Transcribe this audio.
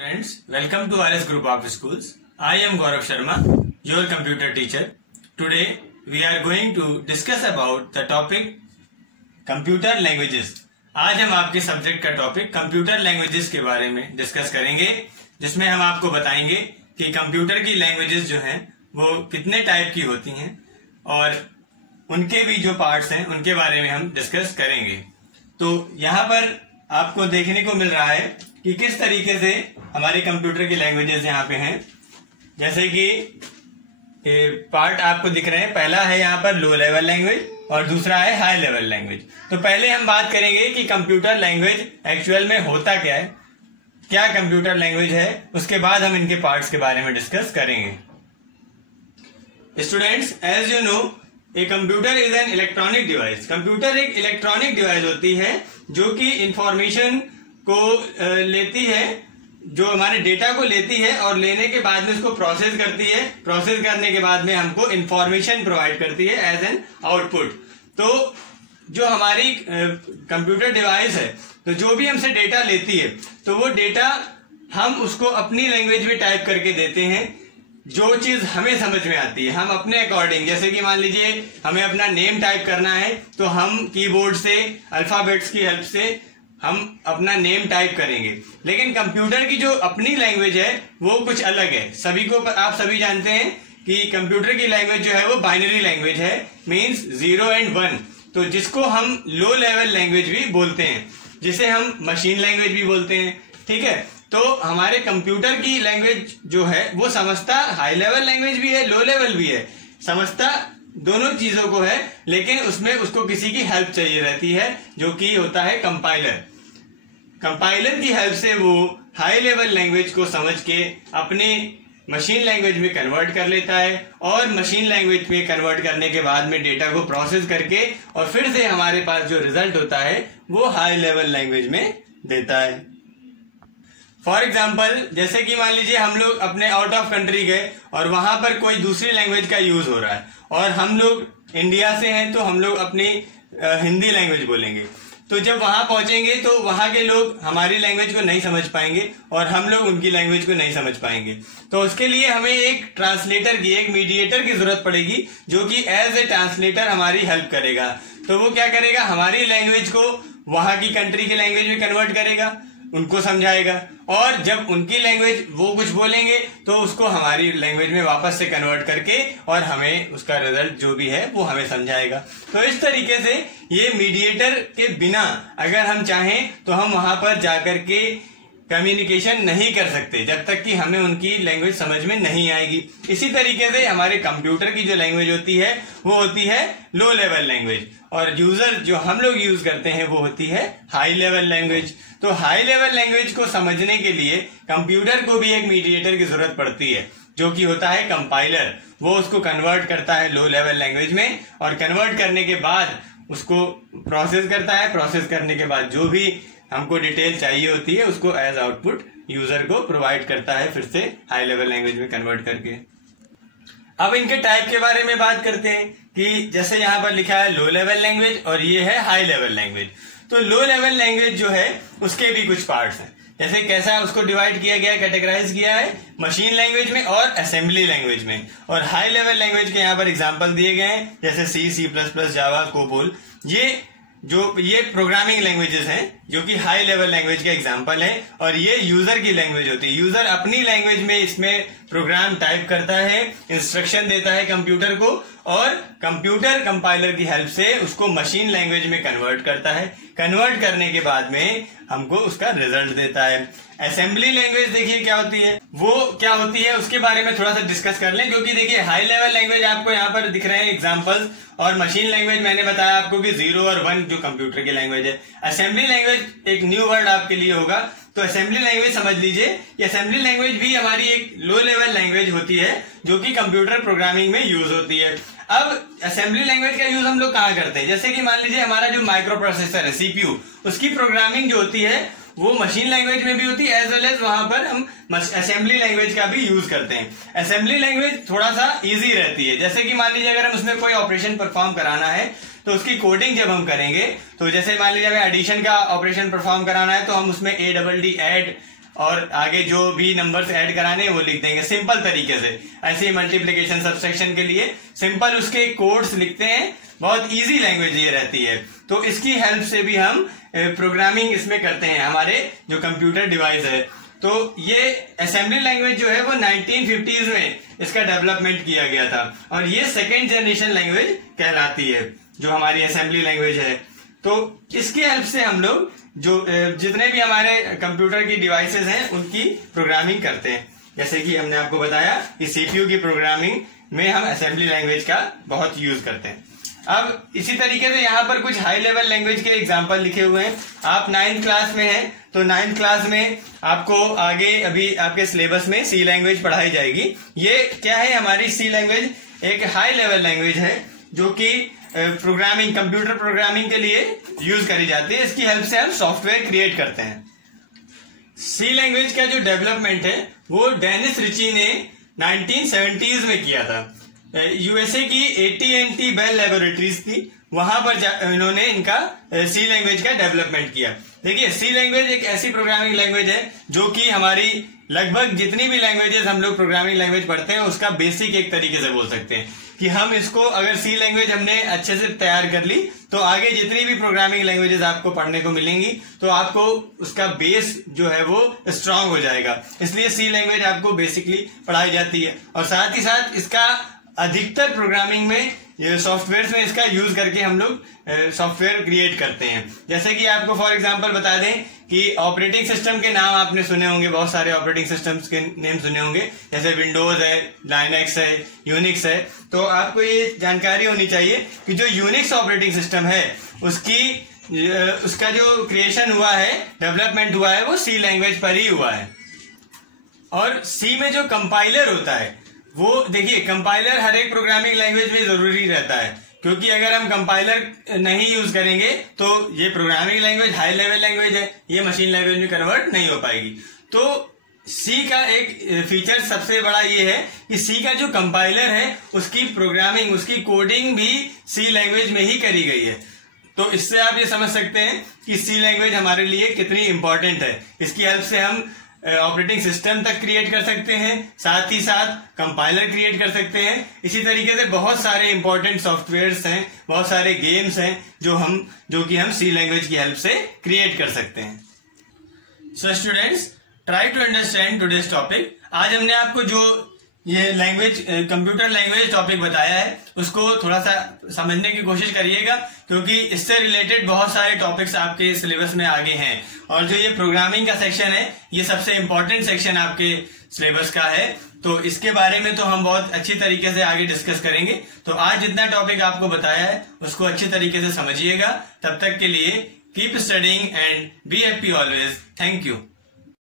Friends, welcome to RS Group of Schools. I am Gaurav Sharma, your computer teacher. Today we are going to discuss about the topic computer languages. आज हम आपके subject का topic computer languages के बारे में discuss करेंगे, जिसमें हम आपको बताएंगे कि कंप्यूटर की लैंग्वेजेस जो हैं वो कितने टाइप की होती हैं और उनके भी जो पार्ट्स हैं उनके बारे में हम डिस्कस करेंगे। तो यहाँ पर आपको देखने को मिल रहा है कि किस तरीके से हमारे कंप्यूटर की लैंग्वेजेस यहाँ पे हैं। जैसे कि पार्ट आपको दिख रहे हैं, पहला है यहाँ पर लो लेवल लैंग्वेज और दूसरा है हाई लेवल लैंग्वेज। तो पहले हम बात करेंगे कि कंप्यूटर लैंग्वेज एक्चुअल में होता क्या है, क्या कंप्यूटर लैंग्वेज है, उसके बाद हम इनके पार्ट्स के बारे में डिस्कस करेंगे। Students, as you know, a computer is an electronic device. Computer एक इलेक्ट्रॉनिक डिवाइस होती है जो कि इंफॉर्मेशन को लेती है, जो हमारे डेटा को लेती है और लेने के बाद में उसको प्रोसेस करती है। प्रोसेस करने के बाद में हमको इंफॉर्मेशन प्रोवाइड करती है एज एन आउटपुट। तो जो हमारी कंप्यूटर डिवाइस है, तो जो भी हमसे डेटा लेती है तो वो डेटा हम उसको अपनी लैंग्वेज में टाइप करके देते हैं। जो चीज हमें समझ में आती है हम अपने अकॉर्डिंग, जैसे कि मान लीजिए हमें अपना नेम टाइप करना है तो हम कीबोर्ड से अल्फाबेट्स की हेल्प से हम अपना नेम टाइप करेंगे। लेकिन कंप्यूटर की जो अपनी लैंग्वेज है वो कुछ अलग है। सभी को आप सभी जानते हैं कि कंप्यूटर की लैंग्वेज जो है वो बाइनरी लैंग्वेज है, मींस 0 and 1। तो जिसको हम लो लेवल लैंग्वेज भी बोलते हैं, जिसे हम मशीन लैंग्वेज भी बोलते हैं। ठीक है, तो हमारे कंप्यूटर की लैंग्वेज जो है वो समझता हाई लेवल लैंग्वेज भी है, लो लेवल भी है, समझता दोनों चीजों को है, लेकिन उसमें उसको किसी की हेल्प चाहिए रहती है जो कि होता है कंपाइलर। कंपाइलर की हेल्प से वो हाई लेवल लैंग्वेज को समझ के अपने मशीन लैंग्वेज में कन्वर्ट कर लेता है और मशीन लैंग्वेज में कन्वर्ट करने के बाद में डेटा को प्रोसेस करके और फिर से हमारे पास जो रिजल्ट होता है वो हाई लेवल लैंग्वेज में देता है। फॉर एग्जाम्पल, जैसे कि मान लीजिए हम लोग अपने आउट ऑफ कंट्री गए और वहां पर कोई दूसरी लैंग्वेज का यूज हो रहा है और हम लोग इंडिया से हैं तो हम लोग अपनी हिंदी लैंग्वेज बोलेंगे। तो जब वहां पहुंचेंगे तो वहां के लोग हमारी लैंग्वेज को नहीं समझ पाएंगे और हम लोग उनकी लैंग्वेज को नहीं समझ पाएंगे। तो उसके लिए हमें एक ट्रांसलेटर की, एक मीडिएटर की जरूरत पड़ेगी जो कि एज ए ट्रांसलेटर हमारी हेल्प करेगा। तो वो क्या करेगा, हमारी लैंग्वेज को वहां की कंट्री की लैंग्वेज में कन्वर्ट करेगा, उनको समझाएगा, और जब उनकी लैंग्वेज वो कुछ बोलेंगे तो उसको हमारी लैंग्वेज में वापस से कन्वर्ट करके और हमें उसका रिजल्ट जो भी है वो हमें समझाएगा। तो इस तरीके से ये मीडिएटर के बिना अगर हम चाहें तो हम वहां पर जाकर के कम्युनिकेशन नहीं कर सकते जब तक कि हमें उनकी लैंग्वेज समझ में नहीं आएगी। इसी तरीके से हमारे कंप्यूटर की जो लैंग्वेज होती है वो होती है लो लेवल लैंग्वेज, और यूजर जो हम लोग यूज करते हैं वो होती है हाई लेवल लैंग्वेज। तो हाई लेवल लैंग्वेज को समझने के लिए कंप्यूटर को भी एक मीडिएटर की जरूरत पड़ती है जो कि होता है कंपाइलर। वो उसको कन्वर्ट करता है लो लेवल लैंग्वेज में और कन्वर्ट करने के बाद उसको प्रोसेस करता है। प्रोसेस करने के बाद जो भी हमको डिटेल चाहिए होती है उसको एज आउटपुट यूजर को प्रोवाइड करता है, फिर से हाई लेवल लैंग्वेज में कन्वर्ट करके। अब इनके टाइप के बारे में बात करते हैं कि जैसे यहाँ पर लिखा है लो लेवल लैंग्वेज और ये है हाई लेवल लैंग्वेज। तो लो लेवल लैंग्वेज जो है उसके भी कुछ पार्ट्स हैं। जैसे कैसा उसको डिवाइड किया गया है, कैटेगराइज किया है मशीन लैंग्वेज में और असेंबली लैंग्वेज में। और हाई लेवल लैंग्वेज के यहाँ पर एग्जांपल दिए गए हैं, जैसे सी, C++, जावा, कोबोल। ये प्रोग्रामिंग लैंग्वेजेस हैं जो कि हाई लेवल लैंग्वेज के एग्जांपल है, और ये यूजर की लैंग्वेज होती है। यूजर अपनी लैंग्वेज में इसमें प्रोग्राम टाइप करता है, इंस्ट्रक्शन देता है कंप्यूटर को, और कंप्यूटर कंपाइलर की हेल्प से उसको मशीन लैंग्वेज में कन्वर्ट करता है। कन्वर्ट करने के बाद में हमको उसका रिजल्ट देता है। असेंबली लैंग्वेज देखिए क्या होती है, वो क्या होती है उसके बारे में थोड़ा सा डिस्कस कर लें, क्योंकि देखिए हाई लेवल लैंग्वेज आपको यहाँ पर दिख रहे हैं एग्जांपल्स, और मशीन लैंग्वेज मैंने बताया आपको कि 0 और 1 जो कंप्यूटर की लैंग्वेज है। असेंबली लैंग्वेज एक न्यू वर्ड आपके लिए होगा, तो असेंबली लैंग्वेज समझ लीजिए कि असेंबली लैंग्वेज भी हमारी एक लो लेवल लैंग्वेज होती है जो कि कंप्यूटर प्रोग्रामिंग में यूज होती है। अब असेंबली लैंग्वेज का यूज हम लोग कहाँ करते हैं, जैसे कि मान लीजिए हमारा जो माइक्रो प्रोसेसर है CPU, उसकी प्रोग्रामिंग जो होती है वो मशीन लैंग्वेज में भी होती है, एज वेल एज वहां पर हम असेंबली लैंग्वेज का भी यूज करते हैं। असेंबली लैंग्वेज थोड़ा सा इजी रहती है, जैसे कि मान लीजिए अगर हम उसमें कोई ऑपरेशन परफॉर्म कराना है तो उसकी कोडिंग जब हम करेंगे, तो जैसे मान लीजिए हमें एडिशन का ऑपरेशन परफॉर्म कराना है तो हम उसमें ADD ऐड और आगे जो भी नंबर्स ऐड कराने हैं वो लिख देंगे सिंपल तरीके से। ऐसे ही मल्टीप्लिकेशन सब्सट्रैक्शन के लिए सिंपल उसके कोड्स लिखते हैं, बहुत इजी लैंग्वेज ये रहती है। तो इसकी हेल्प से भी हम प्रोग्रामिंग इसमें करते हैं हमारे जो कंप्यूटर डिवाइस है। तो ये असेंबली लैंग्वेज जो है वो 1950s में इसका डेवलपमेंट किया गया था और ये सेकेंड जनरेशन लैंग्वेज कहलाती है जो हमारी असेंबली लैंग्वेज है। तो इसकी हेल्प से हम लोग जो जितने भी हमारे कंप्यूटर की डिवाइसेस हैं उनकी प्रोग्रामिंग करते हैं। जैसे कि हमने आपको बताया कि सीपीयू की प्रोग्रामिंग में हम असेंबली लैंग्वेज का बहुत यूज करते हैं। अब इसी तरीके से यहाँ पर कुछ हाई लेवल लैंग्वेज के एग्जांपल लिखे हुए हैं। आप 9th क्लास में हैं तो 9th क्लास में आपको आगे अभी आपके सिलेबस में सी लैंग्वेज पढ़ाई जाएगी। ये क्या है, हमारी सी लैंग्वेज एक हाई लेवल लैंग्वेज है जो कि प्रोग्रामिंग, कंप्यूटर प्रोग्रामिंग के लिए यूज करी जाती है। इसकी हेल्प से हम सॉफ्टवेयर क्रिएट करते हैं। सी लैंग्वेज का जो डेवलपमेंट है वो डेनिस रिची ने 1970s में किया था। यूएसए की AT&T बेल लेबोरेटरीज थी, वहां पर इन्होंने इनका सी लैंग्वेज का डेवलपमेंट किया। देखिए, सी लैंग्वेज एक ऐसी प्रोग्रामिंग लैंग्वेज है जो कि हमारी लगभग जितनी भी लैंग्वेजेस हम लोग प्रोग्रामिंग लैंग्वेज पढ़ते हैं उसका बेसिक एक तरीके से बोल सकते हैं कि हम इसको अगर सी लैंग्वेज हमने अच्छे से तैयार कर ली तो आगे जितनी भी प्रोग्रामिंग लैंग्वेजेस आपको पढ़ने को मिलेंगी तो आपको उसका बेस जो है वो स्ट्रांग हो जाएगा। इसलिए सी लैंग्वेज आपको बेसिकली पढ़ाई जाती है और साथ ही साथ इसका अधिकतर प्रोग्रामिंग में सॉफ्टवेयर में इसका यूज करके हम लोग सॉफ्टवेयर क्रिएट करते हैं। जैसे कि आपको फॉर एग्जांपल बता दें कि ऑपरेटिंग सिस्टम के नाम आपने सुने होंगे, बहुत सारे ऑपरेटिंग सिस्टम्स के नेम सुने होंगे, जैसे विंडोज है, लाइनक्स है, यूनिक्स है। तो आपको ये जानकारी होनी चाहिए कि जो यूनिक्स ऑपरेटिंग सिस्टम है उसका जो क्रिएशन हुआ है, डेवलपमेंट हुआ है, वो सी लैंग्वेज पर ही हुआ है। और सी में जो कंपाइलर होता है वो, देखिए, कंपाइलर हर एक प्रोग्रामिंग लैंग्वेज में जरूरी रहता है क्योंकि अगर हम कंपाइलर नहीं यूज करेंगे तो ये programming language high level language है, ये मशीन लैंग्वेज में कन्वर्ट नहीं हो पाएगी। तो सी का एक फीचर सबसे बड़ा ये है कि सी का जो कंपाइलर है उसकी प्रोग्रामिंग, उसकी कोडिंग भी सी लैंग्वेज में ही करी गई है। तो इससे आप ये समझ सकते हैं कि सी लैंग्वेज हमारे लिए कितनी इंपॉर्टेंट है। इसकी हेल्प से हम ऑपरेटिंग सिस्टम तक क्रिएट कर सकते हैं, साथ ही साथ कंपाइलर क्रिएट कर सकते हैं। इसी तरीके से बहुत सारे इंपॉर्टेंट सॉफ्टवेयर्स हैं, बहुत सारे गेम्स हैं जो कि हम सी लैंग्वेज की हेल्प से क्रिएट कर सकते हैं। So students, try to understand today's topic. आज हमने आपको जो ये लैंग्वेज, कंप्यूटर लैंग्वेज टॉपिक बताया है उसको थोड़ा सा समझने की कोशिश करिएगा क्योंकि इससे रिलेटेड बहुत सारे टॉपिक्स आपके सिलेबस में आगे हैं। और जो ये प्रोग्रामिंग का सेक्शन है ये सबसे इंपॉर्टेंट सेक्शन आपके सिलेबस का है, तो इसके बारे में तो हम बहुत अच्छी तरीके से आगे डिस्कस करेंगे। तो आज जितना टॉपिक आपको बताया है उसको अच्छी तरीके से समझिएगा। तब तक के लिए keep studying and be happy always. Thank you.